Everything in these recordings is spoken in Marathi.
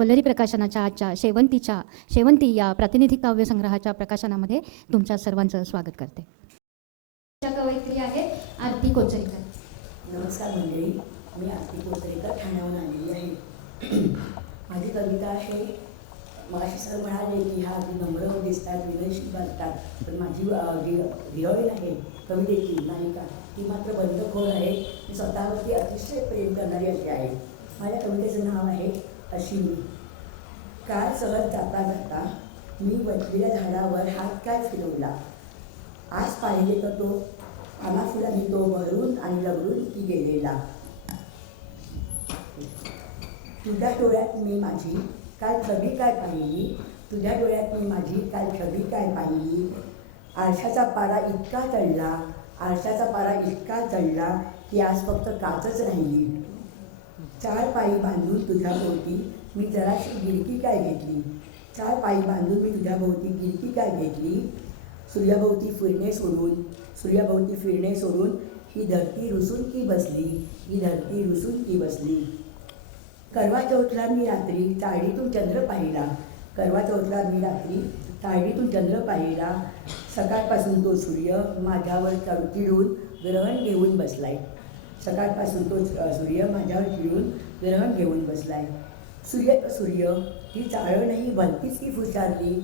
वल्लरी प्रकाशनाच्या आजच्या शेवंती या प्रातिनिधिक काव्यसंग्रहाच्या प्रकाशनामध्ये तुमच्या सर्वांचं स्वागत करते. कवयित्री आहेत आरती कोचरीकर. नमस्कार मंडळी, मी आरती कोचरीकर ठाण्याहून आलेली आहे. माझी कविता आहे. मगाशी सर म्हणाले की ह्या अगदी नम्र दिसतात, विनयशील वाटतात, पण माझी हिरोईन आहे कवितेची नायिका, ती मात्र बंडखोर आहे. ती स्वतःवरती अतिशय प्रेम करणारी अशी आहे. माझ्या कवितेचं नाव आहे अश्विनी. काळ सहज जाता जाता मी वचलेल्या झाडावर हात काय फिरवला. आज पाहिले तर तो पानाफुलांनी तो बहरून आणि रगडून ती गेलेला. तुझ्या डोळ्यात मी माझी काल छबी काय पाहिली. तुझ्या डोळ्यात मी माझी काल छबी काय पाहिली. आरशाचा पारा इतका चढला, आरशाचा पारा इतका चढला की आज फक्त काचच राहिली. चार पायी बांधून तुझ्या भोवती मी जराशी गिरकी काय घेतली. चार पायी बांधून मी तुझ्या भोवती गिरकी काय घेतली. सूर्याभोवती फिरणे सोडून ही धरती रुसून की बसली. ही धरती रुसून की बसली. करवा चौथला मी रात्री तारडीतून चंद्र पाहिला. करवा चौथला मी रात्री तारडीतून चंद्र पाहिला. सकाळपासून तो सूर्य माझ्यावर चिडून ग्रहण घेऊन बसलाय. सकाळपासून तो सूर्य माझ्यावर चिडून ग्रहण घेऊन बसलाय. सूर्य ती चाळणही भलतीच की फुचारली.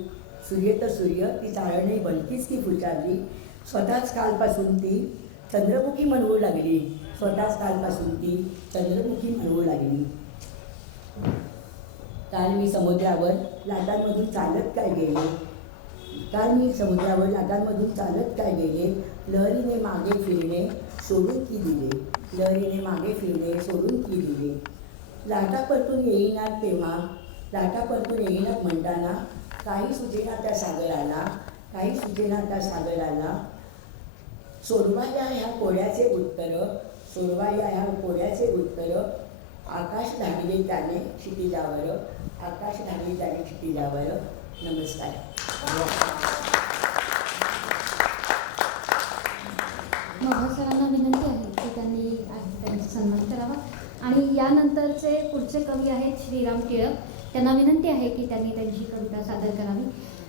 सूर्य ती चाळणही भलतीच की फुचारली. स्वतःच कालपासून ती चंद्रमुखी म्हणवू लागली. स्वतःच कालपासून ती चंद्रमुखी म्हणवू लागली. काल मी समुद्रावर लाटांमधून चालत काय गेले. काल मी समुद्रावर लाटांमधून चालत काय गेले. लहरीने मागे फिरणे सोडून की दिले. लहरीने मागे फिरणे सोडून की दिले. लाटा परतून येईनात तेव्हा, लाटा परतून येईनात म्हणताना काही सुचेना त्या सागराला, काही सुचेना त्या सागराला. सोडवा या ह्या कोड्याचे उत्तर, सोडवा या ह्या कोड्याचे उत्तर. आकाश धाडले त्याने क्षितिजावर, आकाश धाडले त्याने क्षितिजावर. नमस्कार. मग सरांना विनंती आहे की त्यांनी त्यांचा सन्मान करावा. आणि यानंतरचे पुढचे कवी आहेत श्रीराम टिळक. त्यांना विनंती आहे की त्यांनी त्यांची कविता सादर करावी.